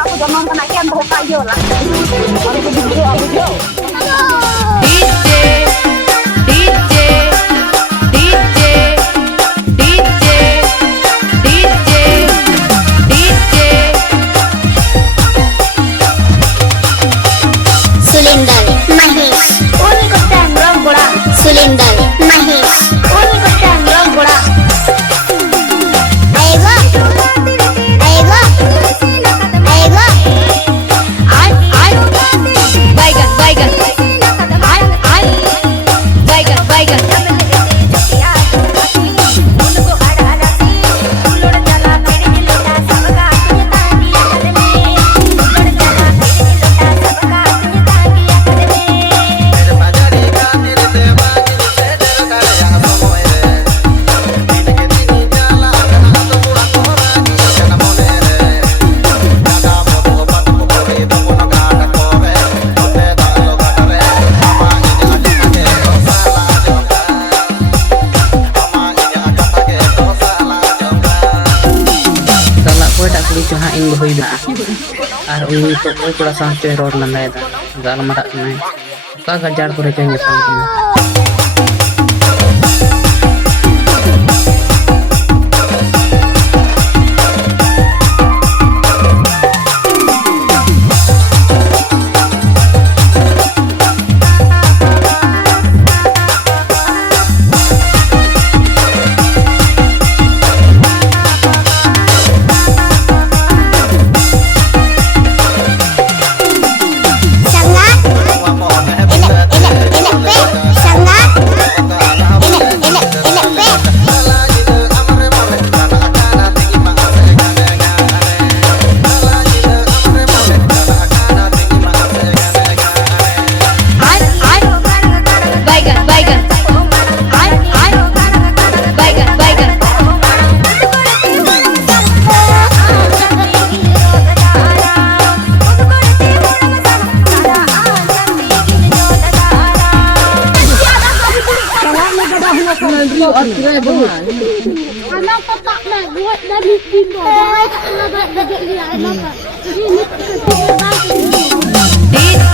aku jangan kena ikan tahu kayu lah. Aku video. DJ DJ DJ DJ DJ DJ Sulindal Mahesh Uni kota Rong Goda. Sulindal Mahesh Uni kota Rong Goda. आएगा आएगा आएगा आय आय बैगन बैगन आय आय बैगन बैगन Cuma ing boy ba ar uni to koy kora sampe rod landai da gal mara nai ka gajar kore chanya pang बैगन बैगन आय आय बैगन बैगन Anak tak nak buat dari timur. Tak nak buat dari dia. Anak. Ini DJ